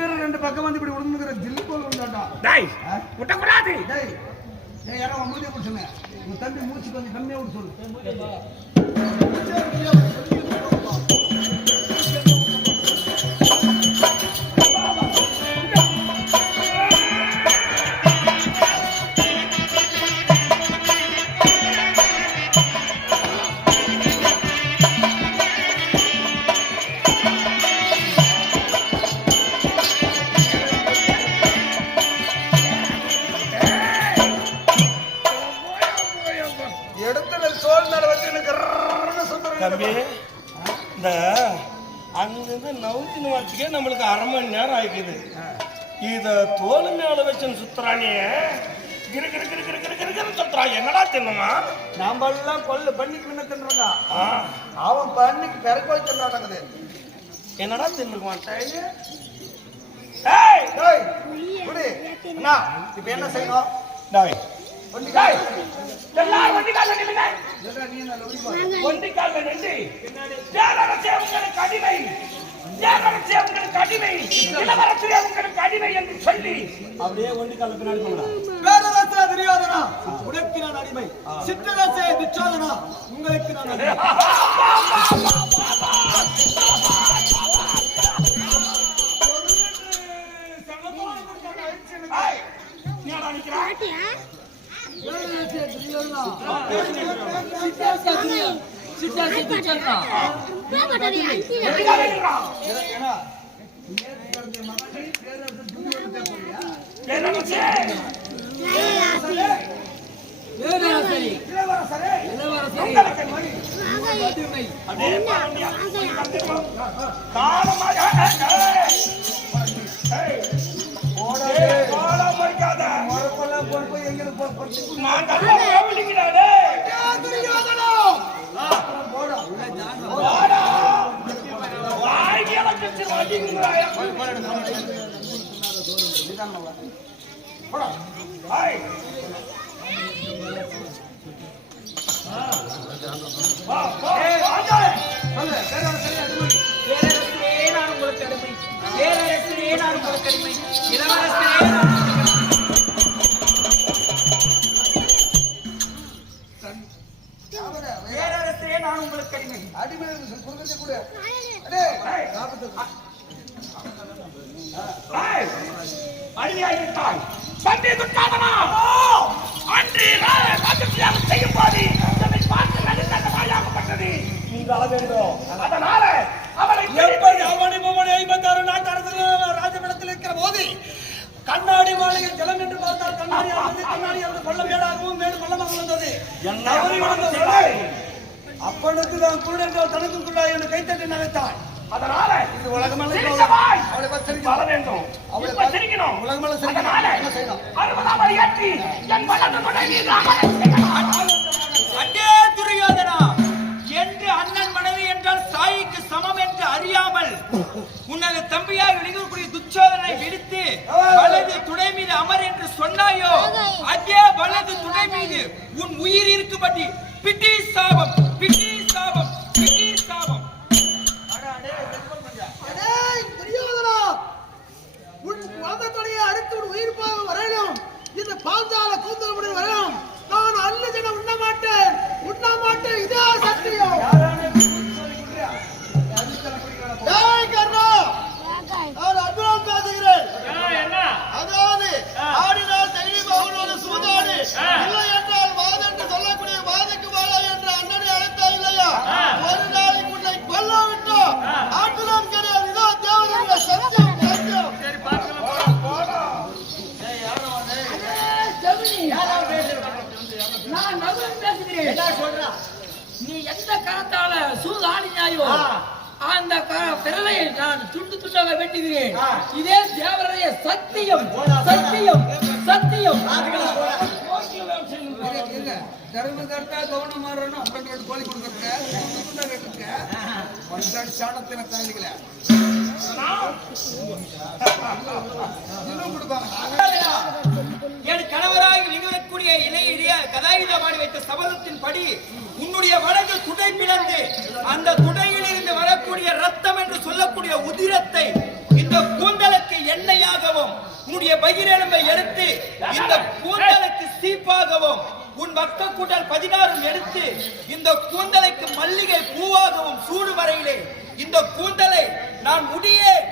பேரும் ரெண்டு பக்கம் வந்து இப்படி விழுந்துக்கிற ஜில்லு போல் விழுந்தாட்டா. டேய் விட்டக்கூடாது. டேய் யாரோ மூஞ்சிய பிடிச்சுங்க. உங்க தம்பி மூச்சு கொஞ்சம் கம்மியா விட சொல்லு. தம்பி இந்த அங்கிருந்து நவுத்தின்னு வரத்துக்கே நம்மளுக்கு 1/2 மணி நேரம் ஆயிக்குது. இத தோல் மேல வச்சு சுத்துறானே கிரு கிரு கிரு கிரு கிரு கிரு கிரு சுத்துறா. என்னடா தின்னுமா? நாம எல்லாம் கொல்ல பண்ணிக்கு என்ன தின்றாங்க? அவன் பண்ணிக்கு பெறக்கோய் தின்னாட்டங்குது. என்னடா தின்னுக்குவான் டைல? டேய் டேய் குடி. அண்ணா இப்போ என்ன செய்யணும்? டேய் வண்டி காய் எல்லாரும் வண்டி கால்ல நில்லுங்க. ஏடா நீ என்ன லோடி பா. வண்டி கால்ல நில்லு. ஜேலரசே உங்களுக்கு அடிமை. ஜேலரசே உங்களுக்கு அடிமை. இளவரசே உங்களுக்கு அடிமை என்று சொல்லி அப்படியே வண்டி கால்ல பின்னாடி போங்கடா. பேரரசே துரியோதனா உனக்கு நான் அடிமை. சிற்றரசே துச்சோதனா உங்களுக்கு நான் அடிமை. அதனால அவனை எப்படி அவனை 56 நாட்டு அரசர்கள் ராஜபீடத்தில் இருக்கிற போது கண்ணாடி மாளிகை ஜலம் என்று பார்த்தால் கண்ணாடி கொள்ள மேடாகவும் மேடு பள்ளமாக வந்தது. அப்பொழுது நான் குருடர்கள் தனக்குள்ளாய் என்று கைத்தட்டி நகைத்தான். அதனால இது உலகமெல்லாம் அவளை பல வேண்டும். அவளை பத்திரிக்கணும். உலகமெல்லாம் சரிக்கணும். என்ன செய்யணும்? 60 அடி ஏற்றி என் வலது கொடை மீது அடே துரியோதனா என்று அண்ணன் மனைவி என்றால் தாய்க்கு சமம் என்று அறியாமல் உனது தம்பியாக விளங்கக்கூடிய துச்சோதனை விடுத்து வலது துணை மீது அமர் என்று சொன்னாயோ, அதே வலது துணை மீது உன் உயிர் இருக்கும்படி பிடி சாபம், பிடி சாபம், பிடி சாபம். உன் வலதுடைய அடுத்து உயிர் போக வரணும். இந்த பாஞ்சால கூந்தல் முடி வரணும். நான் அல்ல ஜன உண்ண மாட்டேன், உண்ண மாட்டேன். இதே சத்தியம். நான் அற்புதம் பேசுகிறேன். அதாவது ஆடினால் தைரி பகவானோட சூதாடு இல்லை என்றால் வாதென்று சொல்லக்கூடிய வாதக்கு வாழ என்ற அண்ணனை அழைத்தா இல்லையா? ஒரு நாளைக்கு உன்னை கொல்ல விட்டோம். ஆட்டுதான் கிடையாது. இதோ தேவனுடைய சத்தியம், சத்தியம். நான் நகுலன் பேசுகிறேன். நீ எந்த கரத்தால சூதாடினாயோ அந்த விரலை நான் துண்டு துண்டாக வெட்டுகிறேன். இதே தேவரைய சத்தியம், சத்தியம், சத்தியம். தர்ம கர்த்தா கவனம் மாறணும். 2 கோழி கொடுக்கறதுக்கு சாணத்தின தாண்டிக்கல என் கணவராக நிகழக்கூடிய இளைய கதாயுதமாடி வைத்த சபதத்தின் படி உன்னுடைய வடக்கு துடை பிளந்து அந்த துடையில் இருந்து வரக்கூடிய ரத்தம் என்று சொல்லக்கூடிய உதிரத்தை இந்த கூந்தலுக்கு சீப்பாகவும் உன்னுடைய பகிரெலும்பை எடுத்து இந்த கூந்தலுக்கு சீப்பாகவும் உன் பக்த கூட்டல் 16 எடுத்து இந்த கூந்தலுக்கு மல்லிகை பூவாகவும் சூடு வரையிலே இந்த கூந்தலை நான் முடியேன்